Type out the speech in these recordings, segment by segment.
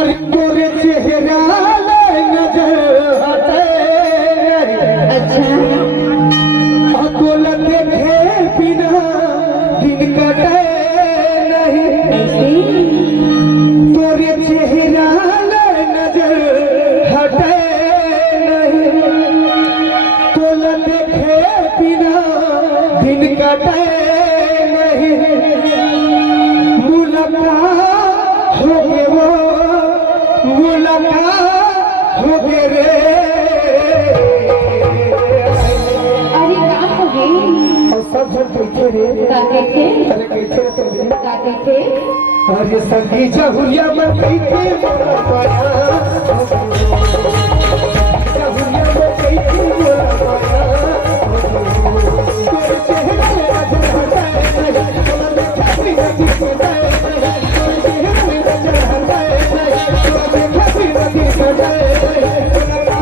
अरे तोरे चेहरा नजर हटे। अच्छा अतुल देखे बिना दिन कटे नहीं। तोरे चेहरा नजर हटे नहीं। तोल देखे बिना दिन कटे नहीं। मुलाकात हो गए वो मुलाकात हो गए रे। अरे का हो गई और सब जन कैसे रे का कहते अरे कैसे रे तुम का कहते अरे संगी जहुरिया में कैसे मोरा पाया। जहुरिया में कैसे मोरा पाया। तेरे चेहरे पे नजर हटाए नहीं। तोला में खाती नदी कटाए नहीं। तेरे चेहरे पे नजर हटाए नहीं। तोला में खाती नदी कटाए नहीं। का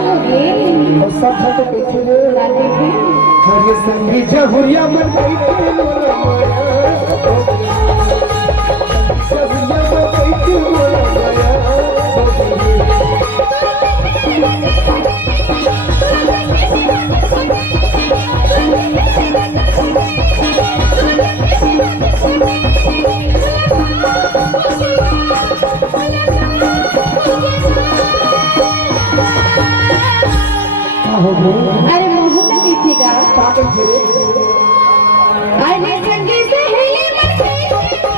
हो गई और सब जन कैसे रे का कहते हरे संगी जहुरिया मन कैसे मोरा माया। जहुरिया मन कैसे मोरा माया। अरे मोहन दीजिएगा पागल फिरे अरे संगी सहेली मन कैसे बोलो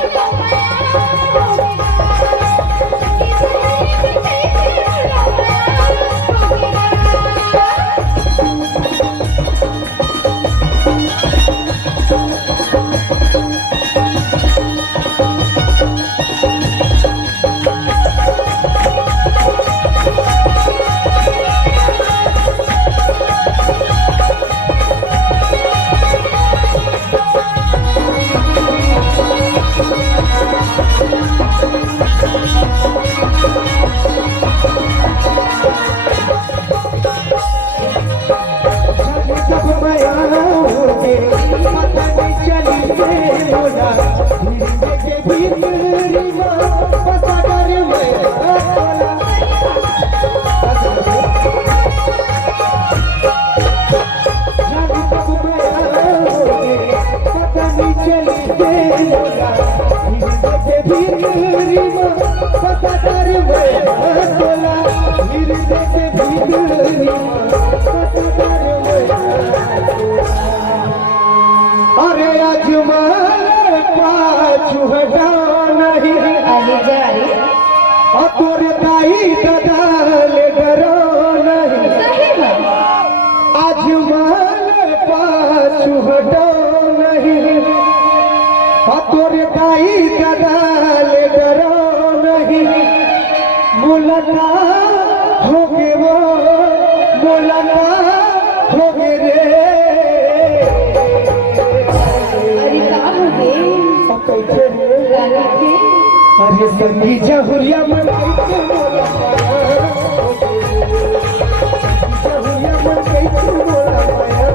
जब मैं आऊंगी पता नहीं चलेंगे मोरा। धीरे के भीतरी माँ बसा कर मैं जब मैं आऊंगी पता नहीं चलेंगे मोरा। धीरे के भीतरी माँ बसा कर मैं बोला। धीरे के भीतरी माँ बसा कर अरे अजमल पाछू हटा नहीं। अरे जारी और तोरे दाई ददाल डरो नहीं। सही है अजमल पाछू हटो नहीं। और तोरे दाई ददाल डरो नहीं। मुलाकात हो गए वो मुलाकात हो गए रे। अरे का हो गई सब कैसे रे का कहते अरे संगी जहुरिया मन कैसे मोरा पाया। जहुरिया मन कैसे मोरा पाया।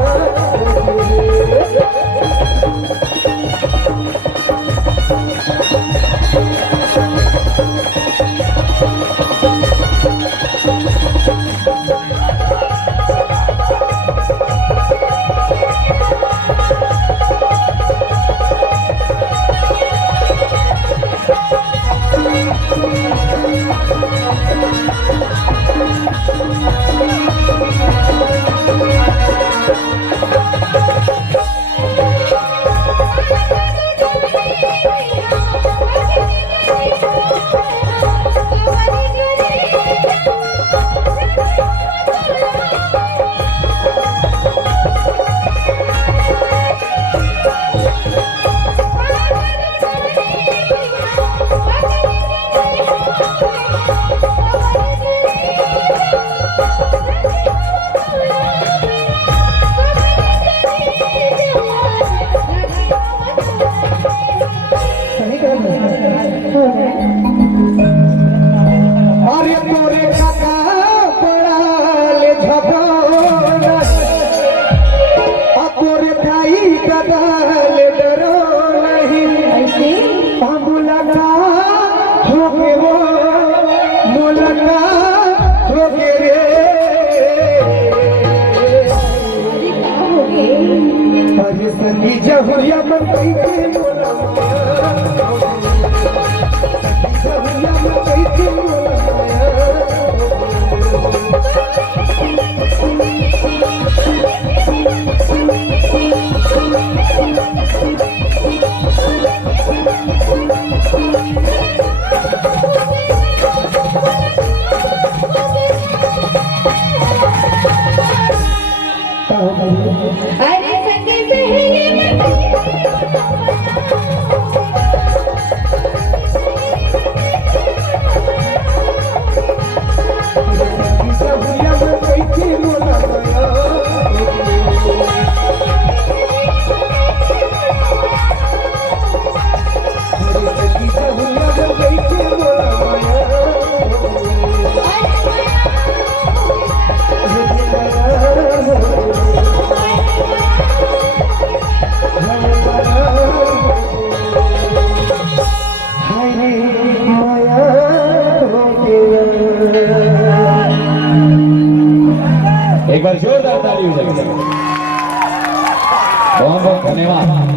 काल डरो नहीं ऐसे मुलाकात होके वो मुलाकात होके रे अरे का हो गे अरे संगी जहुरिया मन कैसे मोला जहुरिया मन कैसे मोला अरे संगे सहेली जहुरिया मन कैसे मोला एक बार जोरदार ताली हो जाएगी। बहुत बहुत धन्यवाद।